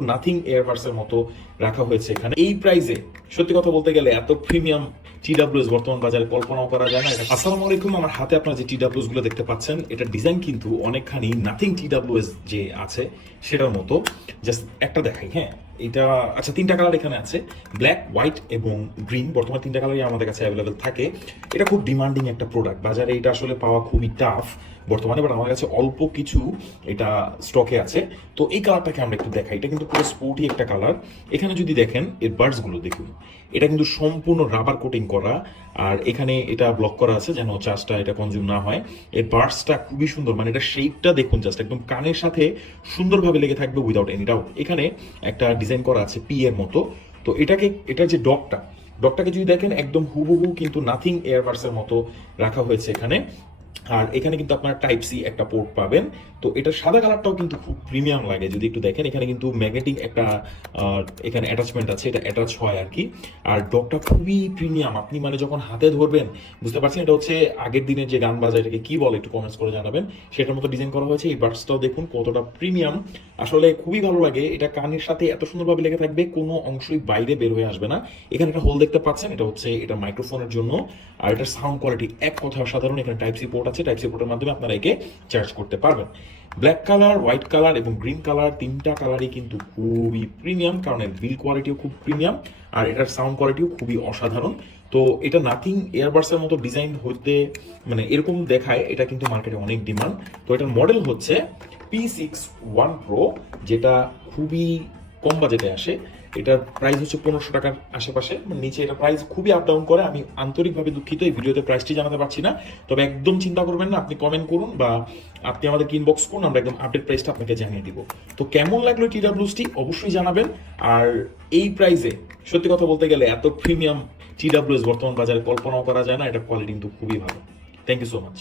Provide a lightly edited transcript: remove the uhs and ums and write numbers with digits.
Nothing এয়ারবাডসের মতো রাখা হয়েছে এখানে এই প্রাইসে। সত্যি কথা বলতে গেলে এত প্রিমিয়াম টিডাব্লিউএস বর্তমান বাজারে কল্পনাও করা যায় না। আসসালামু আলাইকুম, আমার হাতে আপনারা যে টিডাব্লিউএস গুলো দেখতে পাচ্ছেন, এটা ডিজাইন কিন্তু অনেকখানি নাথিং টিডাব্লিউএস যে আছে সেটার মতো। জাস্ট একটা দেখাই, হ্যাঁ এটা আচ্ছা, তিনটা কালার এখানে আছে, ব্ল্যাক, হোয়াইট এবং গ্রিন। বর্তমানে তিনটা কালারই আমাদের কাছে অ্যাভেলেবেল থাকে। এটা খুব ডিমান্ডিং একটা প্রোডাক্ট, বাজারে এটা আসলে পাওয়া খুবই টাফ বর্তমানে, বাট আমার কাছে অল্প কিছু এটা স্টকে আছে। তো এই কালারটাকে আমরা একটু দেখাই, এটা কিন্তু পুরো স্পোর্টি একটা কালার। এখানে যদি দেখেন এর বার্ডস গুলো দেখুন, এটা কিন্তু সম্পূর্ণ রাবার কোটিং করা, আর এখানে এটা ব্লক করা আছে যেন চার্জটা এটা কনজিউম না হয়। এর বার্ডসটা খুবই সুন্দর, মানে এটা শেপটা দেখুন, জাস্ট একদম কানের সাথে সুন্দরভাবে লেগে থাকবে উইদাউট এনি ডাউট। এখানে একটা ডিজাইন করা আছে পি এর মতো। তো এটার যে ডগটাকে যদি দেখেন একদম হুবহু কিন্তু নাথিং এয়ারবাডসের মতো রাখা হয়েছে এখানে। আর এখানে কিন্তু আপনার টাইপ সি একটা পোর্ট পাবেন। তো এটা সাদা কালারটাও কিন্তু খুব প্রিমিয়াম লাগে, যদি একটু দেখেন এখানে কিন্তু ম্যাগনেটিক একটা এখানে অ্যাটাচমেন্ট আছে, এটা অ্যাটাচ হয় আর কি। আর ডগটা খুবই প্রিমিয়াম, আপনি মানে যখন হাতে ধরবেন বুঝতে পারছেন এটা হচ্ছে আগের দিনের যে গান বাজায় এটাকে কি বলে একটু কমেন্টস করে জানাবেন। সেটার মতো ডিজাইন করা হয়েছে। এই বার্ডসটাও দেখুন কতটা প্রিমিয়াম, আসলে খুবই ভালো লাগে। এটা কানের সাথে এত সুন্দরভাবে লেগে থাকবে, কোনো অংশই বাইরে বের হয়ে আসবে না। এখানে একটা হোল দেখতে পাচ্ছেন, এটা হচ্ছে এটা মাইক্রোফোনের জন্য। আর এটার সাউন্ড কোয়ালিটি এক কথা সাধারণ। এখানে টাইপ সি পোর্ট আছে, টাইপ সি পোর্টের মাধ্যমে আপনারা একে চার্জ করতে পারবেন। ব্ল্যাক কালার, হোয়াইট কালার এবং গ্রিন কালার, তিনটা কালারই কিন্তু খুবই প্রিমিয়াম, কারণ এর বিল কোয়ালিটিও খুব প্রিমিয়াম আর এটার সাউন্ড কোয়ালিটিও খুবই অসাধারণ। তো এটা নাথিং এয়ারবাডসের মতো ডিজাইন হতে মানে এরকম দেখায়, এটা কিন্তু মার্কেটে অনেক ডিমান্ড। তো এটার মডেল হচ্ছে P61 Pro, যেটা খুবই কম বাজেটে আসে। এটার প্রাইস হচ্ছে 1500 টাকার আশেপাশে, মানে নিচে এটা প্রাইস খুবই আপ ডাউন করে। আমি আন্তরিকভাবে দুঃখিত এই ভিডিওতে প্রাইসটি জানাতে পারছি না, তবে একদম চিন্তা করবেন না, আপনি কমেন্ট করুন বা আপনি আমাদেরকে ইনবক্স করুন, আমরা একদম আপডেট প্রাইসটা আপনাকে জানিয়ে দিব। তো কেমন লাগলো টিডাব্লিউএসটি অবশ্যই জানাবেন। আর এই প্রাইসে সত্যি কথা বলতে গেলে এত প্রিমিয়াম টিডাব্লিউএস বর্তমান বাজারে কল্পনাও করা যায় না। এটা কোয়ালিটি কিন্তু খুবই ভালো। Thank you so much.